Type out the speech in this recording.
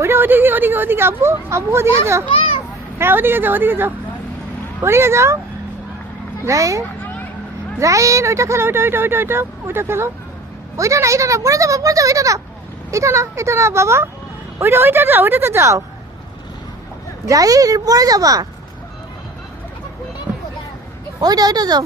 ওইটা ওদিকে ওদিকে ওদিকে আব্বু আব্বু ওদিকে যাও। হ্যাঁ ওদিকে যাও ওদিকে যাও ওদিকে যাও। জাইন জাইন ওইটা খেলো ওইটা ওইটা ওইটা ওইটা ওইটা খেলো। ওইটা না এটা না পড়ে যাবো এটা না এটা না বাবা। ওইটা ওইটা যাও ওইটাতে যাও। জাইন পড়ে যাবা। ওইটা ওইটা যাও।